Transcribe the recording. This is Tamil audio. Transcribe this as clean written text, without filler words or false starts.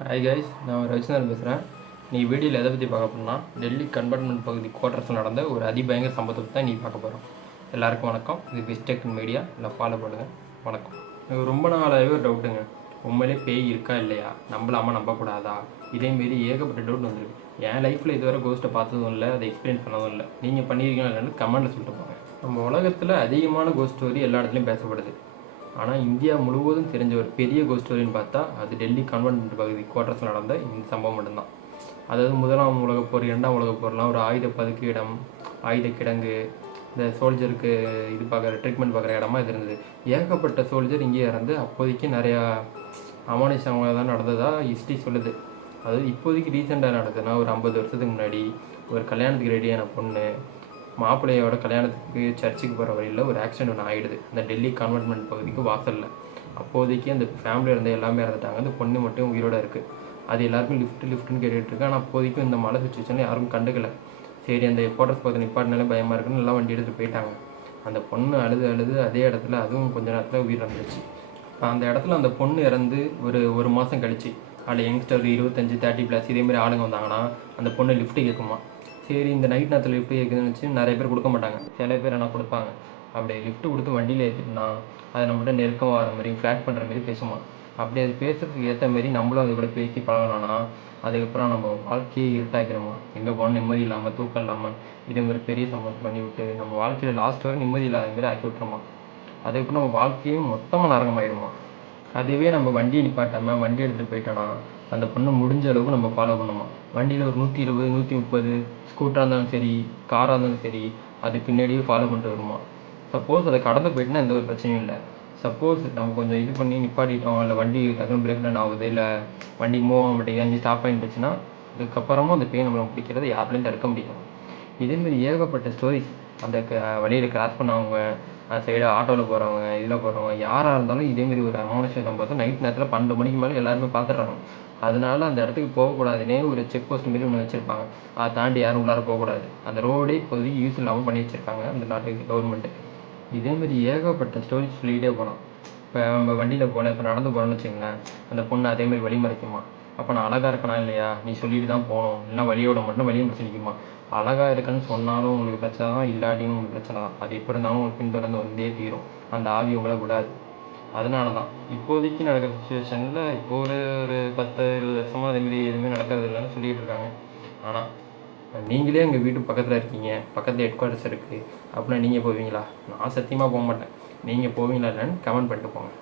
ஹாய் கைஸ், நான் ரவிச்சந்திரன் பேசுகிறேன். நீ வீடியோவில் எதை பற்றி பார்க்க போகிறோம்னா, டெல்லி கன்டோன்மெண்ட் பகுதி குவார்ட்டர்ஸில் நடந்த ஒரு அதிபயங்கர சம்பவத்தை தான் நீ பார்க்க போகிறோம். எல்லாருக்கும் வணக்கம். இது பிஸ்டெக் மீடியா, இல்லை ஃபாலோ பண்ணுங்கள். வணக்கம். எனக்கு ரொம்ப நாளாகவே ஒரு டவுட்டுங்க. உண்மையிலே பேய் இருக்கா இல்லையா, நம்பலாமா நம்பக்கூடாதா, இதேமாரி ஏகப்பட்ட டவுட் வந்துருக்கு. என் லைஃப்பில் இதுவரை கோஸ்ட்டை பார்த்ததும் இல்லை, அதை எக்ஸ்பிளைன் பண்ணதும் இல்லை. நீங்கள் பண்ணியிருக்கீங்களா இல்லைன்னு கமெண்ட்டில் சொல்லிட்டு போங்க. நம்ம உலகத்தில் அதிகமான கோஸ்ட் ஸ்டோரி எல்லா இடத்துலையும் பேசப்படுது. ஆனால் இந்தியா முழுவதும் தெரிஞ்ச ஒரு பெரிய கோஸ்ட் ஸ்டோரின்னு பார்த்தா அது டெல்லி கன்டோன்மெண்ட் பகுதி குவார்ட்டர்ஸில் நடந்த இந்த சம்பவம் மட்டும்தான். அதாவது முதலாம் உலகப்போர், இரண்டாம் உலகப்போர்லாம் ஒரு ஆயுத பதுக்கு இடம், ஆயுத கிடங்கு, இந்த சோல்ஜருக்கு இது பார்க்குற ட்ரீட்மெண்ட் பார்க்குற இடமா இது இருந்தது. ஏகப்பட்ட சோல்ஜர் இங்கே இறந்து அப்போதைக்கு நிறையா அமானுஷமாக தான் நடந்ததாக ஹிஸ்ட்ரி சொல்லுது. அதாவது இப்போதைக்கு ரீசெண்டாக நடக்குதுன்னா ஒரு 50 வருஷத்துக்கு முன்னாடி ஒரு கல்யாணத்துக்கு ரெடியான பொண்ணு மாப்பிள்ளையோட கல்யாணத்துக்கு சர்ச்சுக்கு போகிற வழியில் ஒரு ஆக்சிடென்ட் ஒன்று ஆகிடுது அந்த டெல்லி கன்டோன்மெண்ட் பகுதிக்கு வாசலில். அப்போதைக்கு அந்த ஃபேமிலியில் இருந்த எல்லாமே இறந்துட்டாங்க. அந்த பொண்ணு மட்டும் உயிரோடு இருக்குது. அது எல்லாருக்கும் லிஃப்ட்டுன்னு கேட்டுட்ருக்கு. ஆனால் அப்போதைக்கும் இந்த மழை சுச்சுவேஷனில் யாரும் கண்டுக்கலை. சரி, அந்த குவார்ட்டர்ஸ் பகுதி நிப்பாட்டினாலே பயமாக இருக்குன்னு எல்லாம் வண்டி எடுத்துகிட்டு போயிட்டாங்க. அந்த பொண்ணு அழுது அதே இடத்துல அதுவும் கொஞ்ச நேரத்தில் உயிர் வந்துருச்சு. இப்போ அந்த இடத்துல அந்த பொண்ணு இறந்து ஒரு மாதம் கழிச்சு அதில் யங்ஸ்டர் 25-30+ இதேமாரி ஆளுங்க வந்தாங்கன்னா அந்த பொண்ணு லிஃப்ட்டு கேட்குமா. சரி, இந்த நைட் நேரத்தில் லிஃப்ட் கேட்குதுன்னு வச்சு நிறைய பேர் கொடுக்க மாட்டாங்க, சில பேர் என்ன கொடுப்பாங்க. அப்படி லிஃப்ட்டு கொடுத்து வண்டியில் ஏற்றிட்டுனா அதை நம்மகிட்ட நெருக்கம் வர மாதிரி ஃப்ளாட் பண்ணுற மாதிரி பேசுமா. அப்படி அது பேசுறதுக்கு ஏற்ற மாரி நம்மளும் அது கூட பேசி பழகலாம்னா அதுக்கப்புறம் நம்ம வாழ்க்கையை இருட்டாக்கிறோமா, எங்கே போனால் நிம்மதி இல்லாமல் தூக்கம் இல்லாமல் இதே மாதிரி பெரிய சம்பவம் பண்ணி விட்டு நம்ம வாழ்க்கையில் லாஸ்ட் வரை நிம்மதி இல்லாத மாரி ஆக்கி விட்டுருமா. அதுக்கப்புறம் நம்ம வாழ்க்கையும் மொத்தமாக நரகமாயிடுமா. அதுவே நம்ம வண்டியை நிப்பாட்டாமல் வண்டி எடுத்துகிட்டு போயிட்டோன்னா அந்த பொண்ணை முடிஞ்ச அளவுக்கு நம்ம ஃபாலோ பண்ணுமா. வண்டியில் ஒரு 120, 130 ஸ்கூட்டராக இருந்தாலும் சரி, காராக இருந்தாலும் சரி, அது பின்னாடியே ஃபாலோ பண்ணிட்டு வருமா. சப்போஸ் அதை கடந்து போயிட்டுனா எந்த ஒரு பிரச்சனையும் இல்லை. சப்போஸ் நம்ம கொஞ்சம் இது பண்ணி நிப்பாட்டிட்டோம், இல்லை வண்டி டக்குனு பிரேக் டவுன் ஆகுது, இல்லை வண்டி மூவ் ஆக மாட்டேங்குது, அங்கே ஸ்டாப் ஆகிட்டுச்சுன்னா அதுக்கப்புறமும் அந்த பெயின் நம்மளை பிடிக்கிறத யாருலையும் தடுக்க முடியும். இதேமாரி ஏகப்பட்ட ஸ்டோரிஸ். அந்த வழியில் கிராஸ் பண்ணவங்க, அந்த சைடு ஆட்டோவில் போகிறவங்க, இதில் போகிறவங்க யாராக இருந்தாலும் இதேமாரி ஒரு அமானுஷ சம்பவத்தை நைட் நேரத்தில் 12 மணிக்கு மேலே எல்லாருமே பார்த்துட்றாங்க. அதனால அந்த இடத்துக்கு போகக்கூடாதுன்னே ஒரு செக் போஸ்ட் மாரி ஒன்று வச்சுருப்பாங்க. அதை தாண்டி யாரும் உள்ளார போகக்கூடாது. அந்த ரோடே இப்போதைக்கு யூஸ் இல்லாமல் பண்ணி வச்சுருக்காங்க அந்த நாட்டுக்கு கவர்மெண்ட்டு. இதேமாரி ஏகப்பட்ட ஸ்டோரிஸ் சொல்லிக்கிட்டே போகலாம். இப்போ நம்ம வண்டியில் போனேன், இப்போ நடந்து போகிறோன்னு வச்சுக்கோங்களேன், அந்த பொண்ணு அதேமாதிரி வழி மறைக்குமா. அப்போ நான் அழகாக இருக்கனா இல்லையா, நீ சொல்லிட்டு தான் போகணும், இல்லைனா வழியோட மட்டும் வழியை முடிச்சு நிற்குமா. அழகாக இருக்குன்னு சொன்னாலும் உங்களுக்கு பிரச்சனை தான், இல்லாட்டியும் உங்களுக்கு பிரச்சனை தான். அது எப்படி இருந்தாலும் உங்களுக்கு பின்தொடர்ந்து வந்தே தீரும். அந்த ஆவி உங்களை விடாது. அதனால தான் இப்போதைக்கு நடக்கிற சுச்சுவேஷனில் இப்போ ஒரு 10-20 வருஷமாக அதேமாரி எதுவுமே நடக்கிறது இல்லைன்னு சொல்லிகிட்டு இருக்காங்க. ஆனால் நீங்களே எங்கள் வீட்டு பக்கத்தில் இருக்கீங்க, பக்கத்தில் ஹெட் குவார்ட்டர்ஸ் இருக்குது அப்படின்னா நீங்கள் போவீங்களா? நான் சத்தியமாக போக மாட்டேன். நீங்கள் போவீங்களா இல்லைன்னு கமெண்ட் பண்ணிட்டு போங்க.